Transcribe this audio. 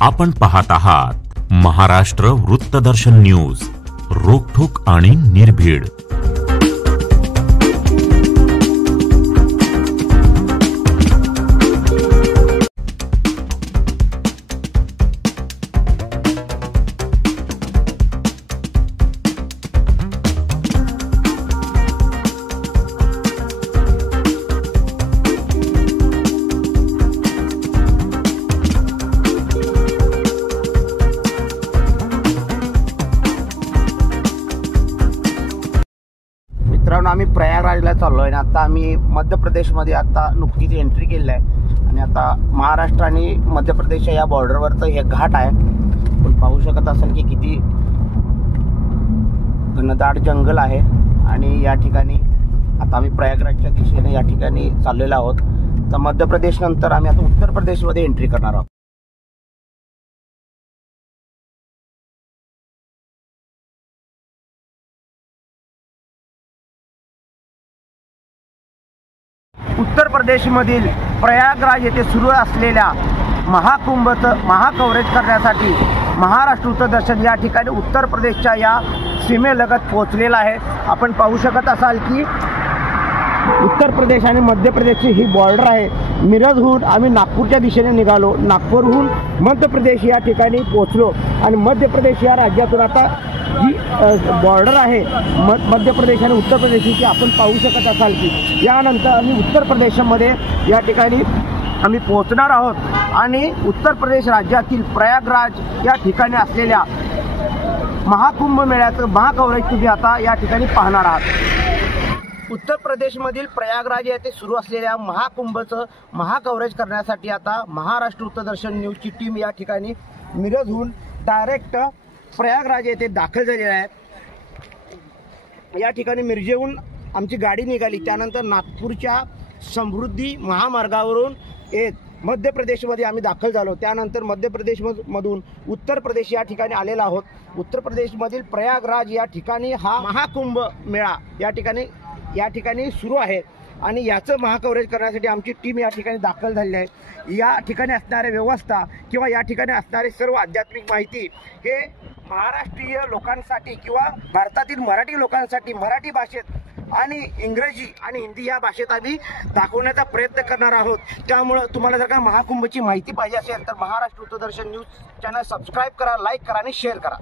आपण पाहत आहात महाराष्ट्र वृत्तदर्शन न्यूज, रोखठोक आणि निर्भीड। मित्रांनो, आम्ही प्रयागराजला चाललोय ना। आता आम्ही मध्य प्रदेशमध्ये आता नुकतीच एंट्री केली आहे आणि आता महाराष्ट्र आणि मध्य प्रदेशच्या या बॉर्डरवरचं हे घाट आहे। आपण पाहू शकत असाल की किती घनदाट जंगल आहे आणि या ठिकाणी आता आम्ही प्रयागराजच्या दिशेने या ठिकाणी चाललेलो आहोत। तर मध्य प्रदेश नंतर आम्ही आता उत्तर प्रदेशमध्ये एंट्री करणार आहोत। उत्तर प्रदेशमधील प्रयागराज येथे सुरू असलेल्या महाकुंभचं महाकवरेज करण्यासाठी महाराष्ट्र वृत्तदर्शन या ठिकाणी उत्तर प्रदेशच्या या सीमेलगत पोहोचलेला आहे। आपण पाहू शकत असाल की उत्तर प्रदेश आणि मध्य प्रदेशची ही बॉर्डर आहे। मिरजहून आम्ही नागपूरच्या दिशेने निघालो, नागपूरहून मध्य प्रदेश या ठिकाणी पोहोचलो आणि मध्य प्रदेश या राज्यातून आता जी बॉर्डर आहे मध्य प्रदेश आणि उत्तर प्रदेशची आपण पाहू शकत असाल की यानंतर आम्ही उत्तर प्रदेशमध्ये या ठिकाणी आम्ही पोहोचणार आहोत आणि उत्तर प्रदेश राज्यातील प्रयागराज या ठिकाणी असलेल्या महाकुंभ मेळ्याचं महाकवरेज तुम्ही आता या ठिकाणी पाहणार आहात। उत्तर प्रदेशमधील प्रयागराज येथे सुरू असलेल्या महाकुंभचं महाकवरेज करण्यासाठी आता महाराष्ट्र वृत्तदर्शन न्यूजची टीम या ठिकाणी मिरजहून डायरेक्ट प्रयागराज येथे दाखल झालेला आहे। या ठिकाणी मिरजेहून आमची गाडी निघाली, त्यानंतर नागपूरच्या समृद्धी महामार्गावरून येत मध्य प्रदेशमध्ये आम्ही दाखल झालो। त्यानंतर मध्य प्रदेशमधून उत्तर प्रदेश या ठिकाणी आलेला आहोत। उत्तर प्रदेशमधील प्रयागराज या ठिकाणी हा महाकुंभ मेळा या ठिकाणी सुरू आहे आणि याचं महाकवरेज करण्यासाठी आमची टीम या ठिकाणी दाखल झालेली आहे। या ठिकाणी असणाऱ्या व्यवस्था किंवा या ठिकाणी असणारी सर्व आध्यात्मिक माहिती हे महाराष्ट्रीय लोकांसाठी किंवा भारतातील मराठी लोकांसाठी मराठी भाषेत आणि इंग्रजी आणि हिंदी या भाषेत आम्ही दाखवण्याचा प्रयत्न करणार आहोत। त्यामुळे तुम्हाला जर का महाकुंभची माहिती पाहिजे असेल तर महाराष्ट्र वृत्तदर्शन न्यूज चॅनल सबस्क्राईब करा, लाईक करा आणि शेअर करा।